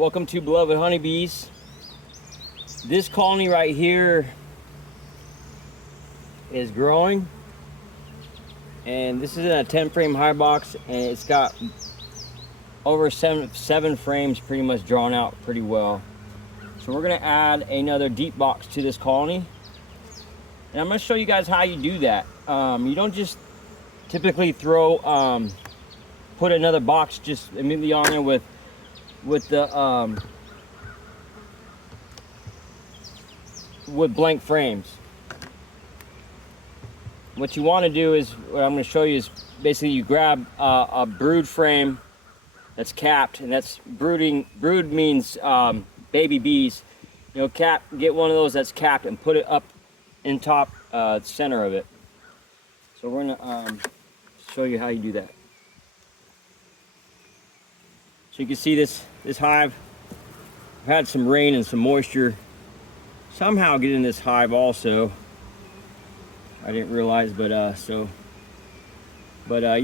Welcome to Beloved Honeybees. This colony right here is growing, and this is in a 10 frame hive box, and it's got over seven frames pretty much drawn out pretty well. So we're going to add another deep box to this colony, and I'm going to show you guys how you do that. You don't just typically throw put another box just immediately on there with the with blank frames. What you want to do is, what I'm going to show you is basically you grab a brood frame that's capped, and that's brood means baby bees. You know, get one of those that's capped and put it up in top center of it. So we're going to show you how you do that. So you can see this hive. I've had some rain and some moisture somehow get in this hive also. I didn't realize, but you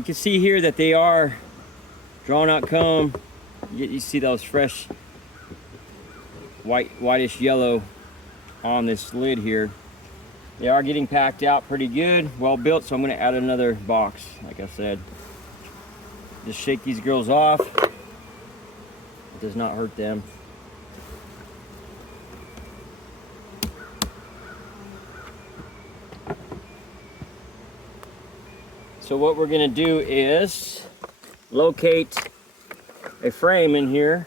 can see here that they are drawn out comb. You see those fresh whitish yellow on this lid here. They are getting packed out pretty good, well built, so I'm going to add another box. Like I said, just shake these girls off. It does not hurt them. So what we're going to do is locate a frame in here.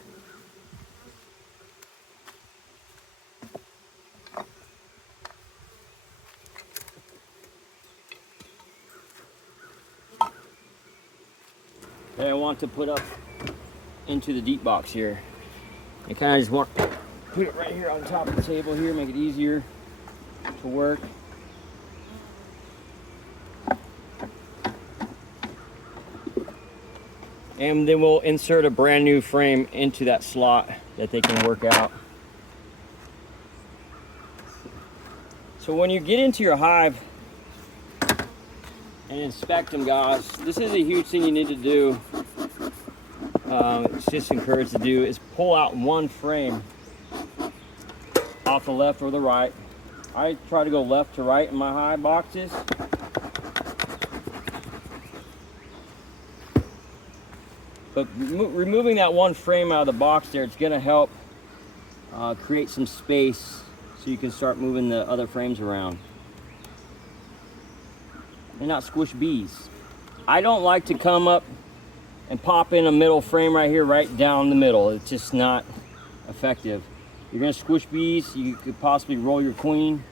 That I want to put up into the deep box here. I kind of just want to put it right here on top of the table here, make it easier to work. And then we'll insert a brand new frame into that slot that they can work out. So when you get into your hive and inspect them, guys, this is a huge thing you need to do. It's just encouraged to do is pull out one frame off the left or the right. I try to go left to right in my hive boxes. But removing that one frame out of the box there, it's going to help create some space so you can start moving the other frames around and not squish bees. I don't like to come up and pop in a middle frame right here, right down the middle. It's just not effective. You're going to squish bees. You could possibly roll your queen.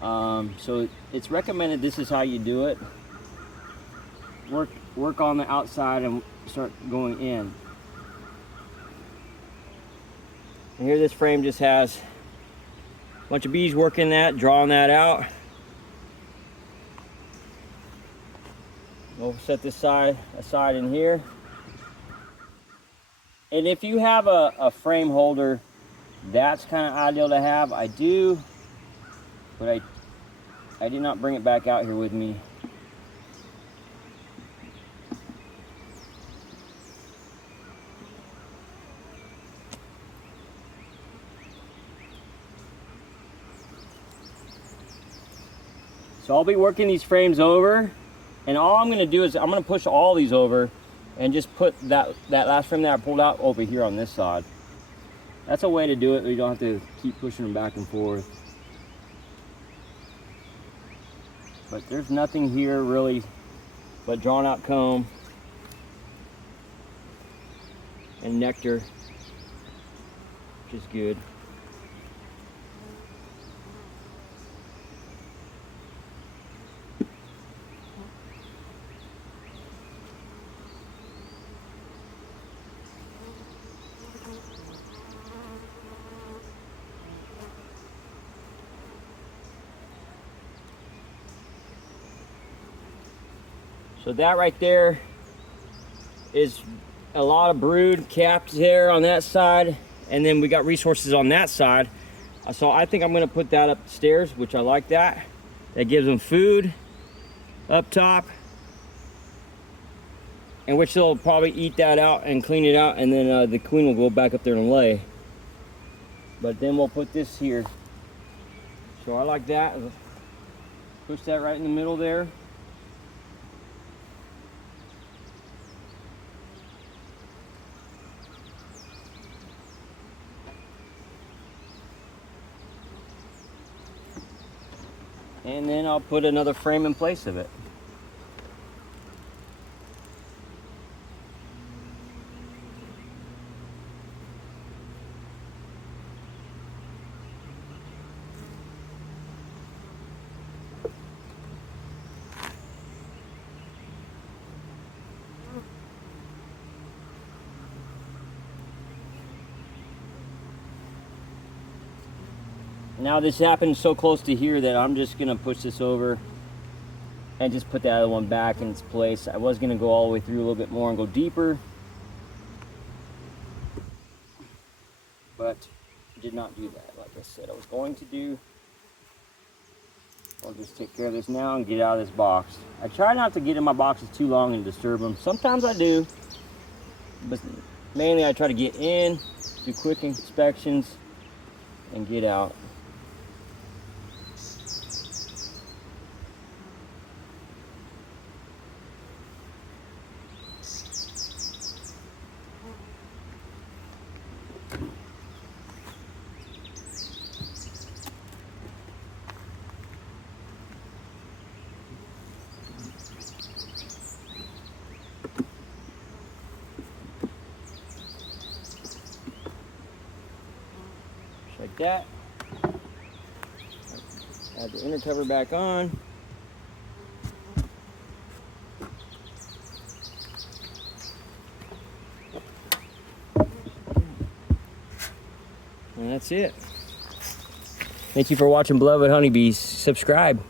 So it's recommended this is how you do it. Work on the outside and start going in. And here this frame just has a bunch of bees working that, drawing that out. We'll set this side aside in here. And if you have a frame holder, that's kind of ideal to have. I do, but I did not bring it back out here with me. So I'll be working these frames over, and all I'm going to do is I'm going to push all these over and just put that last frame that I pulled out over here on this side. That's a way to do it. You don't have to keep pushing them back and forth. But there's nothing here really but drawn out comb and nectar, which is good. So that right there is a lot of brood capped there on that side, and then we got resources on that side. So I think I'm going to put that upstairs, which I like that. That gives them food up top. in which they'll probably eat that out and clean it out, and then the queen will go back up there and lay. But then we'll put this here. So I like that. Push that right in the middle there. And then I'll put another frame in place of it. Now this happened so close to here that I'm just gonna push this over and just put the other one back in its place. I was gonna go all the way through a little bit more and go deeper, but did not do that like I said I was going to do. I'll just take care of this now and get out of this box. I try not to get in my boxes too long and disturb them. Sometimes I do, but mainly I try to get in, do quick inspections, and get out. Like that. Add the inner cover back on. And that's it. Thank you for watching, beloved honeybees. Subscribe.